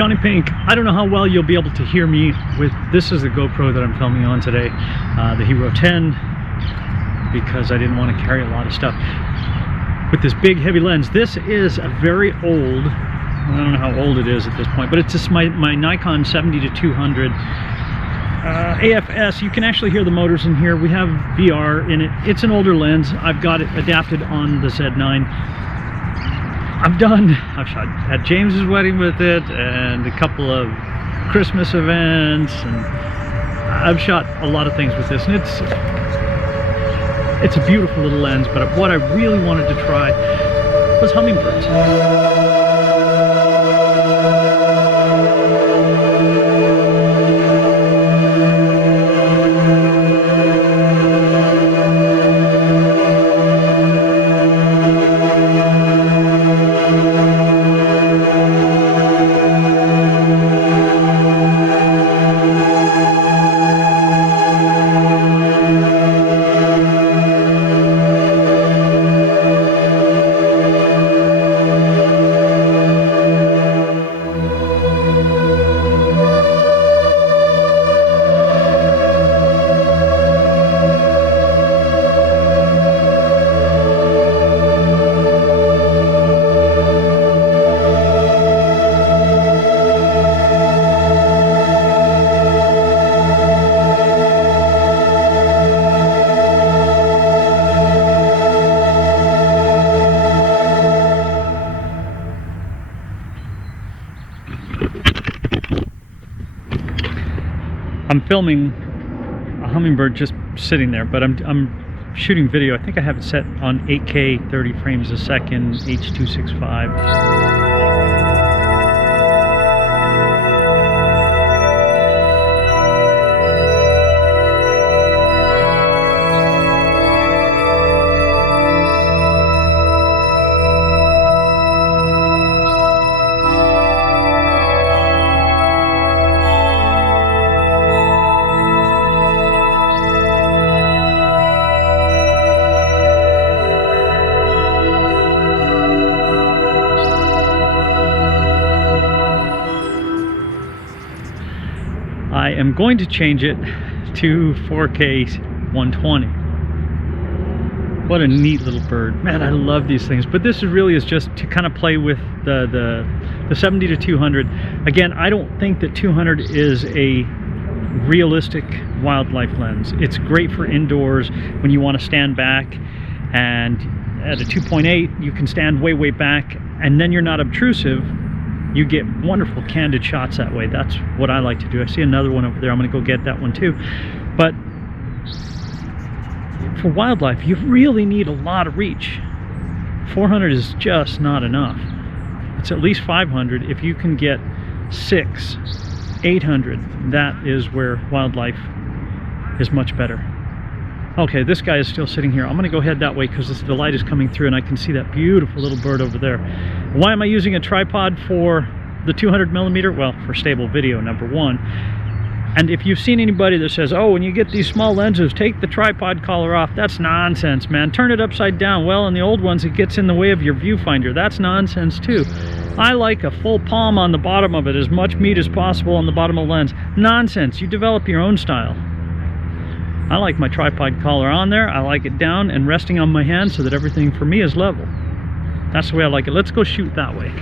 JonnyPink. I don't know how well you'll be able to hear me with, this is the GoPro that I'm filming on today, the Hero 10, because I didn't want to carry a lot of stuff with this big heavy lens. This is a very old, I don't know how old it is at this point, but it's just my Nikon 70-200 AF-S. You can actually hear the motors in here. We have VR in it. It's an older lens. I've got it adapted on the Z9. I've shot at James's wedding with it and a couple of Christmas events, and I've shot a lot of things with this, and it's a beautiful little lens. But what I really wanted to try was hummingbirds. I'm filming a hummingbird just sitting there, but I'm shooting video. I think I have it set on 8K 30 frames a second, H.265. I am going to change it to 4K 120. What a neat little bird. Man, I love these things. But this really is just to kind of play with the 70-200. Again, I don't think that 200 is a realistic wildlife lens. It's great for indoors when you want to stand back, and at a 2.8 you can stand way back, and then you're not obtrusive. You get wonderful candid shots that way. That's what I like to do. I see another one over there. I'm going to go get that one too. But for wildlife, you really need a lot of reach. 400 is just not enough. It's at least 500. If you can get 600, 800, that is where wildlife is much better. Okay, this guy is still sitting here. I'm going to go head that way because the light is coming through and I can see that beautiful little bird over there. Why am I using a tripod for the 200mm? Well, for stable video, number one. And if you've seen anybody that says, oh, when you get these small lenses, take the tripod collar off, that's nonsense, man. Turn it upside down. Well, in the old ones, it gets in the way of your viewfinder. That's nonsense too. I like a full palm on the bottom of it, as much meat as possible on the bottom of the lens. Nonsense. You develop your own style. I like my tripod collar on there. I like it down and resting on my hand so that everything for me is level. That's the way I like it. Let's go shoot that way.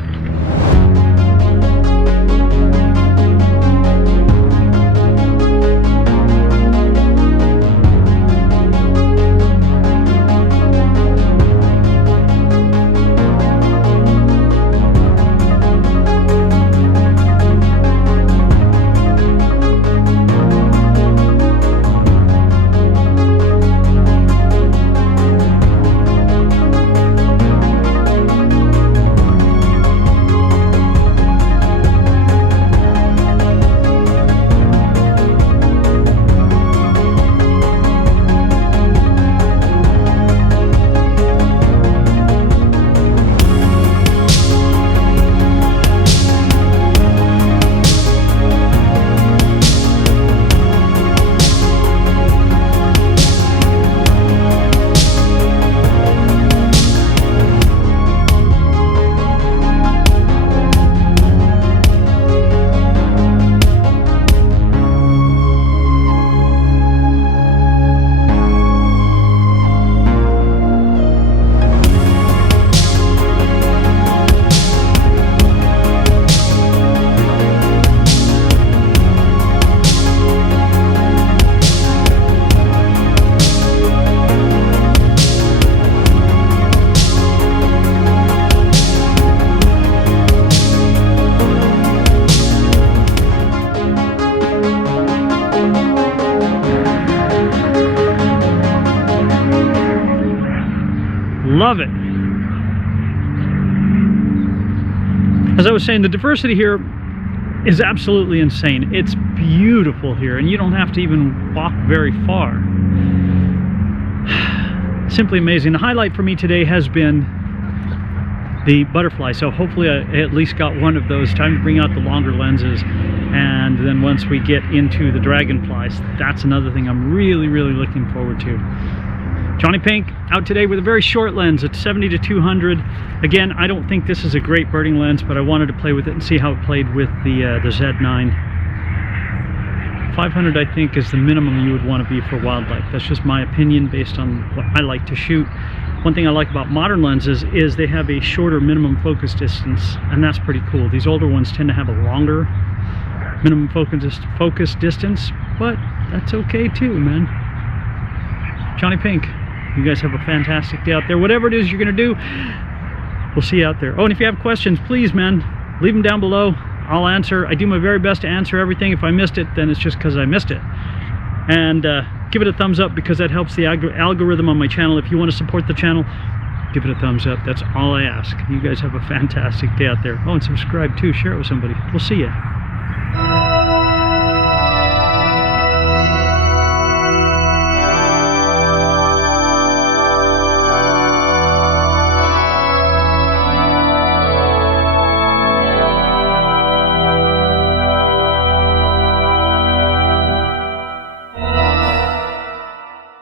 As I was saying, the diversity here is absolutely insane. It's beautiful here, and you don't have to even walk very far. Simply amazing. The highlight for me today has been the butterfly, so hopefully I at least got one of those. Time to bring out the longer lenses, and then once we get into the dragonflies, that's another thing I'm really looking forward to. JonnyPink out today with a very short lens at 70 to 200. Again, I don't think this is a great birding lens, but I wanted to play with it and see how it played with the Z9. 500 I think is the minimum you would want to be for wildlife. That's just my opinion based on what I like to shoot. One thing I like about modern lenses is they have a shorter minimum focus distance, and that's pretty cool. These older ones tend to have a longer minimum focus distance, but that's okay too, man. JonnyPink, you guys have a fantastic day out there. Whatever it is you're gonna do, we'll see you out there. Oh, and if you have questions, please, man, leave them down below. I'll answer. I do my very best to answer everything. If I missed it, then it's just because I missed it. And give it a thumbs up, because that helps the algorithm on my channel. If you want to support the channel, give it a thumbs up. That's all I ask. You guys have a fantastic day out there. Oh, and subscribe too. Share it with somebody. We'll see you.